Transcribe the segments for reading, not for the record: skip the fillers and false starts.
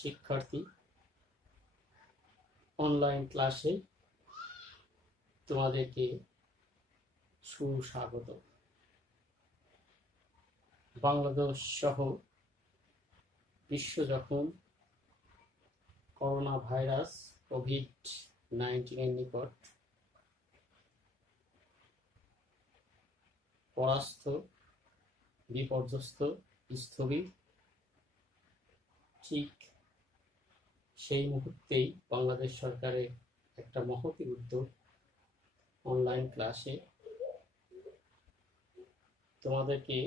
শিক্ষার্থী, অনলাইন ক্লাসে তোমাদেরকে সুস্বাগত। বাংলাদেশ সহ বিশ্ব যখন করোনা ভাইরাস কোভিড-19 নিকট পরাস্ত, বিপর্যস্ত, স্থবির, ঠিক সেই মুহূর্তেই বাংলাদেশ সরকারের একটা মহতী উদ্যোগ, অনলাইন ক্লাসে তোমাদেরকে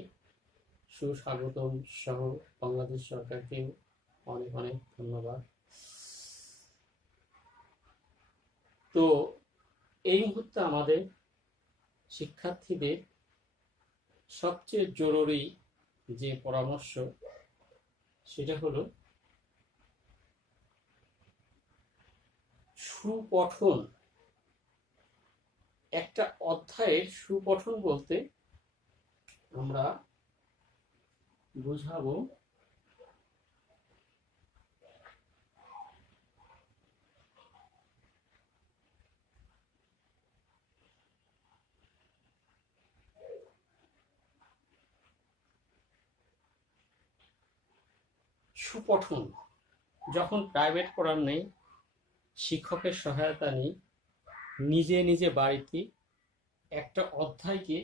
সুস্বাগতম সহ বাংলাদেশ সরকারকে অনেক অনেক ধন্যবাদ। তো এই মুহূর্তে আমাদের শিক্ষার্থীদের সবচেয়ে জরুরি যে পরামর্শ সেটা হলো সুপঠন। একটা অধ্যায়ের সুপঠন বলতে আমরা বুঝাবো সুপঠন যখন প্রাইভেট পড়ার নেই, শিক্ষকের সহায়তা নেই, নিজে নিজে বাড়িতে একটা অধ্যায়কে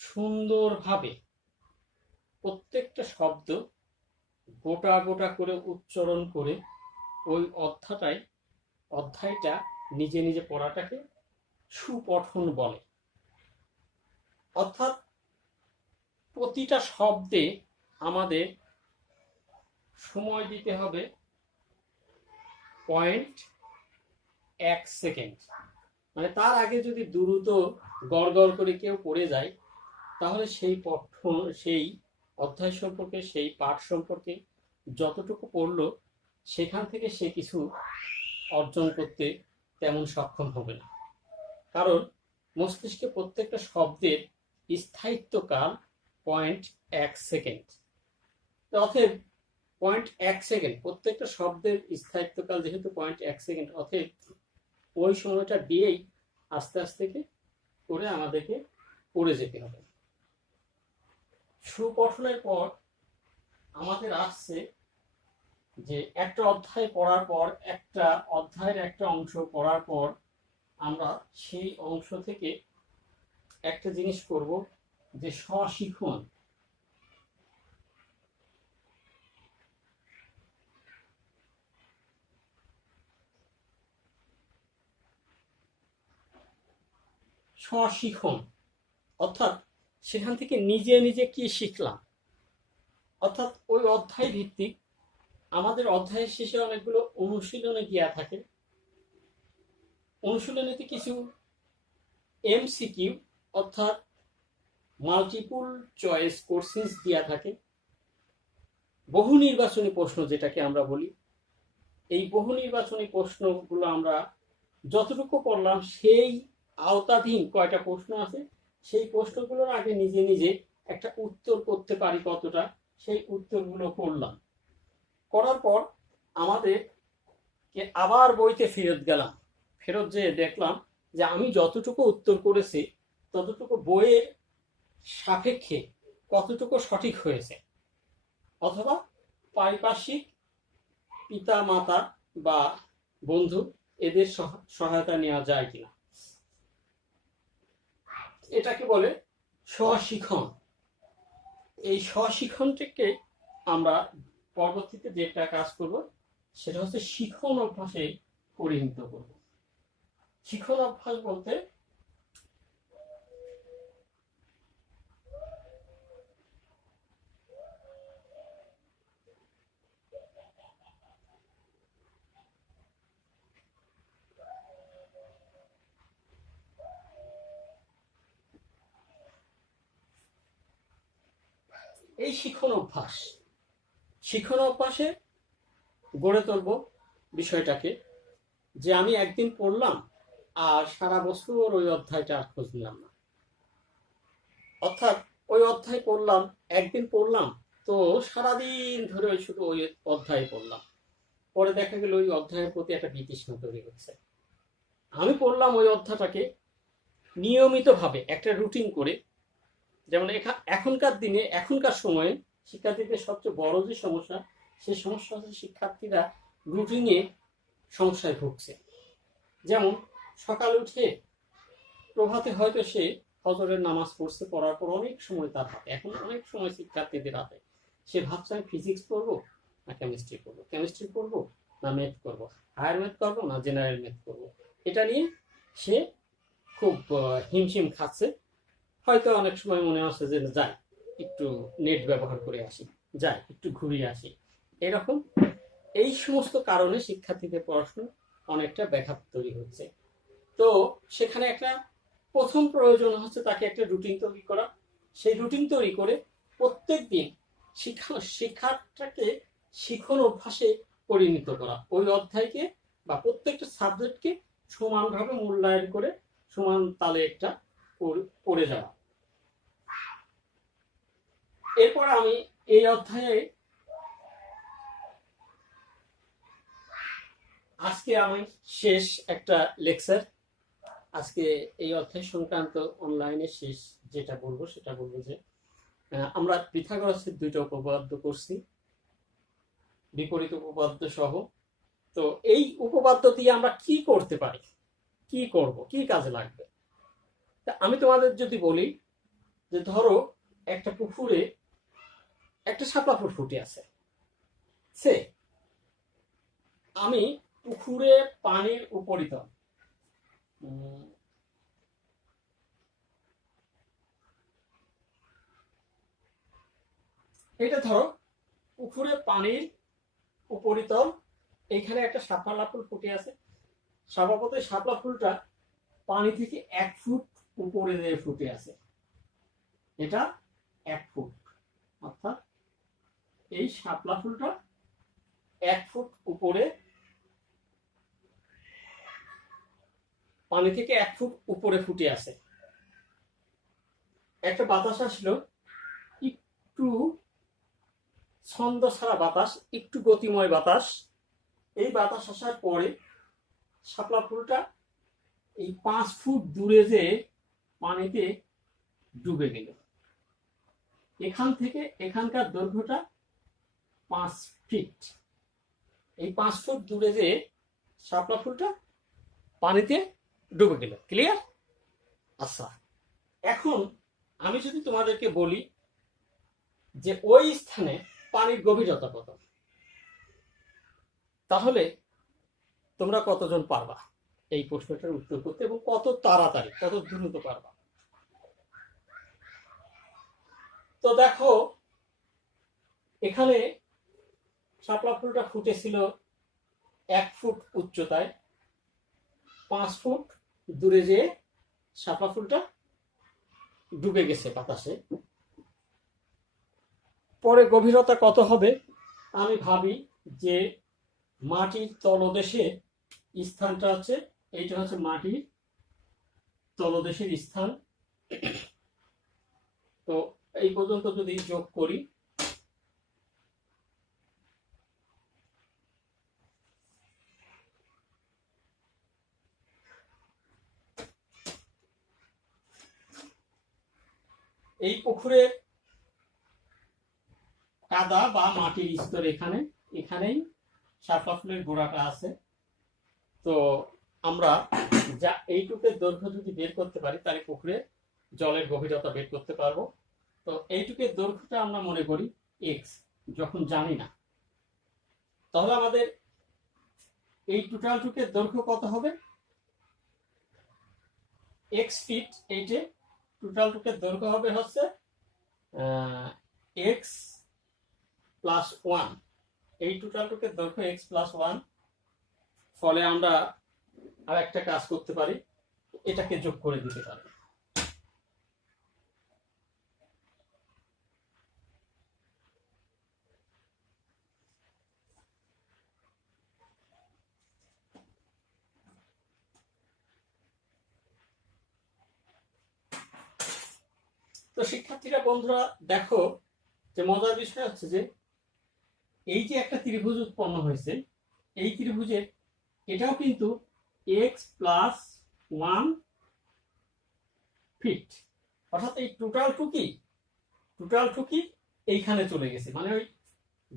সুন্দরভাবে প্রত্যেকটা শব্দ গোটা গোটা করে উচ্চারণ করে ওই অধ্যায়টা নিজে নিজে পড়াটাকে সুপঠন বলে। অর্থাৎ প্রতিটা শব্দে আমাদের সময় দিতে হবে 0.1 সেকেন্ড। মানে তার আগে যদি দ্রুত গড়গড় করে কেউ পড়ে যায়, তাহলে সেই অধ্যায় সম্পর্কে, সেই পাঠ সম্পর্কে যতটুকু পড়লো সেখান থেকে সে কিছু অর্জন করতে তেমন সক্ষম হবে না। কারণ মস্তিষ্কে প্রত্যেকটা শব্দের স্থায়িত্বকাল 0.1 সেকেন্ড। অতএব 0.1 সেকেন্ড, প্রত্যেকটা শব্দের স্থায়িত্বকাল যেহেতু 0.1 সেকেন্ড, অতএব ওই সময়টা দিয়েই আস্তে আস্তে করে আমাদেরকে পড়ে যেতে হবে। সুপঠনের পর আমাদের আসছে যে একটা অধ্যায় পড়ার পর, একটা অধ্যায়ের একটা অংশ পড়ার পর আমরা সেই অংশ থেকে একটা জিনিস করব, যে স্বশিখন। স্বশিখন অর্থাৎ সেখান থেকে নিজে নিজে কি শিখলাম। অর্থাৎ ওই অধ্যায় ভিত্তিক আমাদের অধ্যায়ের শেষে অনেকগুলো অনুশীলনে দেওয়া থাকে। অনুশীলনীতে কিছু MCQ অর্থাৎ মাল্টিপল চয়েস কোশ্চেন দেওয়া থাকে। বহু নির্বাচনী প্রশ্ন যেটাকে আমরা বলি, এই বহু নির্বাচনী প্রশ্নগুলো আমরা যতটুকু পড়লাম সেই আওতাধীন কয়টা প্রশ্ন আছে, সেই প্রশ্নগুলোর আগে নিজে নিজে একটা উত্তর করতে পারি কতটা, সেই উত্তরগুলো করলাম। করার পর আমাদেরকে আবার বইতে ফেরত গেলাম। ফেরত যেয়ে দেখলাম যে আমি যতটুকু উত্তর করেছি ততটুকু বইয়ের সাপেক্ষে কতটুকু সঠিক হয়েছে, অথবা পারিপার্শ্বিক পিতা মাতা বা বন্ধু এদের সহায়তা নেওয়া যায় কিনা। এটাকে বলে স্বশিখন। এই স্বশিখনটাকে আমরা পরবর্তীতে যেটা কাজ করব সেটা হচ্ছে শিখন অভ্যাসে পরিণত করব। শিখন অভ্যাস বলতে এই শিখন অভ্যাসে গড়ে তুলব বিষয়টাকে, যে আমি একদিন পড়লাম আর সারা বছর ওই অধ্যায়টা আর খোঁজ নিলাম না। অর্থাৎ ওই অধ্যায় পড়লাম, একদিন পড়লাম, তো সারাদিন ধরে শুধু ওই অধ্যায় পড়লাম, পরে দেখা গেল ওই অধ্যায়ের প্রতি একটা বিতৃষ্ণা তৈরি হচ্ছে। আমি পড়লাম ওই অধ্যায়টাকে নিয়মিতভাবে একটা রুটিন করে, যেমন এখনকার দিনে এখনকার সময়ে শিক্ষার্থীদের সবচেয়ে বড় যে সমস্যা, সেই সমস্যা হচ্ছে শিক্ষার্থীরা রুটিনে সমস্যায় ভুগছে। যেমন সকালে উঠে প্রভাতে হয়তো সে ফজরের নামাজ পড়ছে, পড়ার পর অনেক সময় তার হাতে, এখন অনেক সময় শিক্ষার্থীদের হাতে, সে ভাবছে আমি ফিজিক্স পড়বো না কেমিস্ট্রি পড়বো, কেমিস্ট্রি পড়বো না ম্যাথ করবো, হায়ার ম্যাথ করবো না জেনারেল ম্যাথ করবো, এটা নিয়ে সে খুব হিমশিম খাচ্ছে। হয়তো অনেক সময় মনে আসে যে যাই একটু নেট ব্যবহার করে আসি, যাই একটু ঘুরিয়ে আসি, এরকম। এই সমস্ত কারণে শিক্ষার্থীদের পড়াশোনা অনেকটা ব্যাঘাত তৈরি হচ্ছে। তো সেখানে একটা প্রথম প্রয়োজন হচ্ছে তাকে একটা রুটিন তৈরি করা। সেই রুটিন তৈরি করে প্রত্যেক দিন শিক্ষাটাকে শিখন অভ্যাসে পরিণত করা, ওই অধ্যায়কে বা প্রত্যেকটা সাবজেক্টকে সমানভাবে মূল্যায়ন করে সমান তালে একটা পড়ে যাওয়া। এরপর আমি এই অধ্যায়ে আজকে আমি শেষ একটা লেকচার, আজকে এই অধ্যায় সংক্রান্ত অনলাইনে শেষ যেটা বলবো সেটা বলবো যে আমরা পিথাগোরাসের দুইটা উপপাদ্য করছি, বিপরীত উপপাদ্য সহ। তো এই উপপাদ্য দিয়ে আমরা কি করতে পারি, কি করব, কি কাজে লাগবে। আমি তোমাদের যদি বলি যে ধরো একটা পুকুরে একটা শাপলা ফুল ফুটে আছে, সে আমি পুকুরে পানির উপরিতল, এটা ধরো পুকুরে পানির উপরিতল, এখানে একটা শাপলা ফুল ফুটে আছে। স্বভাবত শাপলা ফুলটা পানি থেকে 1 ফুট উপরে ফুটে আছে, এটা 1 ফুট, অর্থাৎ এই শাপলা ফুলটা 1 ফুট উপরে, পানি থেকে 1 ফুট উপরে ফুটে আছে। একটা বাতাস আসলো, একটু ছন্দ ছাড়া বাতাস, একটু গতিময় বাতাস। এই বাতাস আসার পরে শাপলা ফুলটা এই 5 ফুট দূরে যে পানিতে ডুবে গেল। এখান থেকে এখানকার দৈর্ঘ্যটা 5 ফিট। এই 5 ফুট দূরে যে শাপলা ফুলটা পানিতে ডুবে গেল। ক্লিয়ার? আচ্ছা, এখন আমি যদি তোমাদেরকে বলি যে ওই স্থানে পানির গভীরতা কত, তাহলে তোমরা কতজন পারবা এই প্রশ্নটার উত্তর করতে এবং কত তাড়াতাড়ি, কত দ্রুত পারবা? তো দেখো, এখানে শাপলা ফুলটা ফুটেছিল 1 ফুট উচ্চতায়, 5 ফুট দূরে যে শাপলা ফুলটা ডুবে গেছে বাতাসে। পরে গভীরতা কত হবে? আমি ভাবি যে মাটির তলদেশে স্থানটা আছে, এইটা হচ্ছে মাটির তলদেশের স্থান। তো এই পর্যন্ত যদি যোগ করি, এই পুকুরের কাদা বা মাটির স্তর এখানেই শাপলা ফুলের গোড়াটা আছে। তো আমরা যা এইটুকের দৈর্ঘ্য যদি বের করতে পারি, তাহলে পুকুরে জলের গভীরতা বের করতে পারবো। তো এইটুকের দৈর্ঘ্যটা আমরা মনে করি এক্স, যখন জানি না, তাহলে আমাদের এই টোটাল টুকের দৈর্ঘ্য কত হবে? X feet. এইটে টোটাল টুকের দৈর্ঘ্য হবে হচ্ছে এক্স প্লাস 1। এই টোটাল টুকের দৈর্ঘ্য এক্স প্লাস 1। ফলে আমরা আর একটা কাজ করতে পারি, এটাকে যোগ করে দিতে পারি। তো শিক্ষার্থীরা, বন্ধুরা, দেখো যে মজার বিষয় হচ্ছে যে এই যে একটা ত্রিভুজ উৎপন্ন হয়েছে, এই ত্রিভুজের এটাও কিন্তু এক্স প্লাস 1 ফিট, অর্থাৎ এই টোটাল টু কি এইখানে চলে গেছে, মানে ওই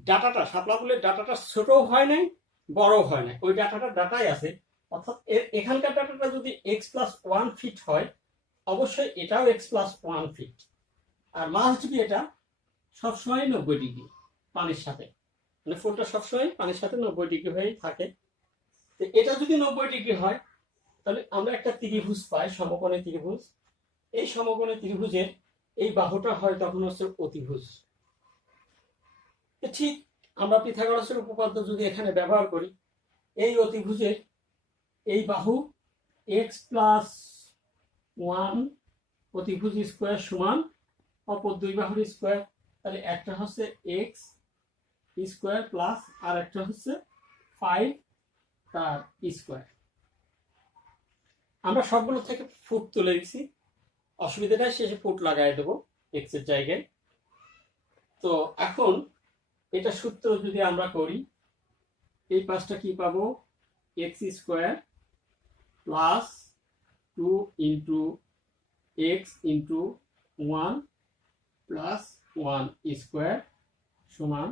ডাটাটা শাপলা ফুলের ডাটাটা ছোটও হয় নাই বড়ও হয় নাই, ওই ডাটাই আছে। অর্থাৎ এখানকার ডাটাটা যদি এক্স প্লাস 1 ফিট হয়, অবশ্যই এটাও এক্স প্লাস 1 ফিট। আর মাস্ট বি এটা সবসময় 90 ডিগ্রি পানির সাথে, মানে ফুলটা সবসময় পানির সাথে 90 ডিগ্রি হয়েই থাকে। তো এটা যদি 90 ডিগ্রি হয়, তাহলে আমরা একটা ত্রিভুজ পাই, সমকোণী ত্রিভুজ। এই সমকোণী ত্রিভুজের এই বাহুটা হয় তখন হচ্ছে অতিভুজ। ঠিক আমরা পিথাগোরাসের উপপাদ্য যদি এখানে ব্যবহার করি, এই অতিভুজের এই বাহু এক্স প্লাস 1 অতিভুজ স্কোয়ার সমান অপর দুই বাহুর স্কোয়ার, তাহলে একটা হচ্ছে এক্স স্কোয়ার প্লাস আর একটা হচ্ছে 5 তার স্কোয়ার। আমরা সবগুলো থেকে ফুট তুলে দিচ্ছি, অসুবিধাটা শেষে ফুট লাগাই দেবো এক্স এর জায়গায়। তো এখন এটা সূত্র যদি আমরা করি, এই পাশটা কি পাবো, x square plus 2 into x into 1 plus 1 square সমান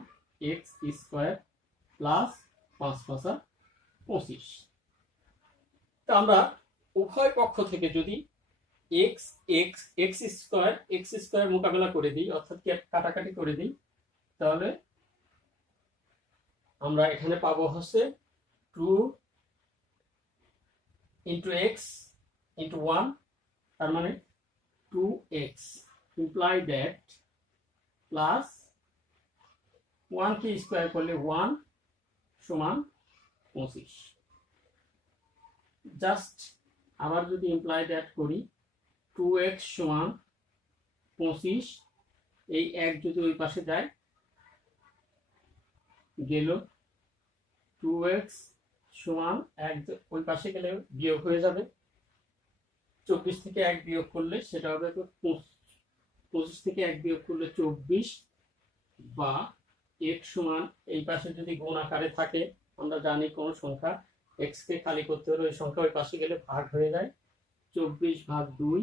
এক্স স্কোয়ার প্লাস 5 5 25। তো আমরা উভয় পক্ষ থেকে যদি এক্স স্কোয়ার মোকাবেলা করে দিই, অর্থাৎ কাটাকাটি করে দিই, তাহলে আমরা এখানে পাবো হচ্ছে 2 ইন্টু এক্স ইন্টু 1, তার মানে 2x imply that plus 1 K square করলে 1 সমান 25। জাস্ট আবার যদি ইমপ্লাই দ্যাট করি, 2x সমান 25, এই এক যদি ওই পাশে যায় গেল, 2x সমান 1 ওই পাশে গেলে বিয়োগ হয়ে যাবে, 24 থেকে 1 বিয়োগ করলে সেটা হবে 25 থেকে 1 বিয়োগ করলে 24, বা x সমান এই পাশে যদি গুণ আকারে থাকে, আমরা জানি কোন সংখ্যা x কে খালি করতে হলে ওই সংখ্যা ওই পাশে গেলে ভাগ হয়ে যায়, 24 ভাগ 2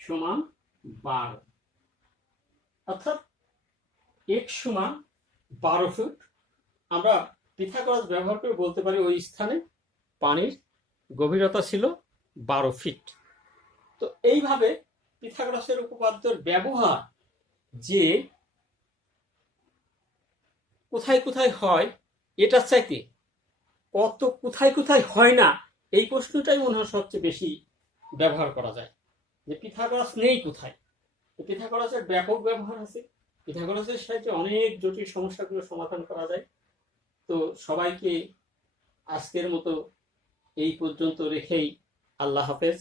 সমান 12, অর্থাৎ x সমান 12 ফুট। আমরা পিথাগোরাস ব্যবহার করে বলতে পারি ওই স্থানে পানির গভীরতা ছিল 12 ফিট। তো এইভাবে পিথাগোরাসের উপপাদ্যের ব্যবহার যে কোথায় কোথায় হয় এটার চাইতে কত কোথায় কোথায় হয় না, এই প্রশ্নটাই মনে হয় সবচেয়ে বেশি ব্যবহার করা যায়, যে পিথাগোরাস নেই কোথায়। পিথাগোরাসের ব্যাপক ব্যবহার আছে, পিথাগোরাসের সাহায্যে অনেক জটিল সমস্যাগুলো সমাধান করা যায়। তো সবাইকে আজকের মতো এই পর্যন্ত রেখেই আল্লাহ হাফেজ।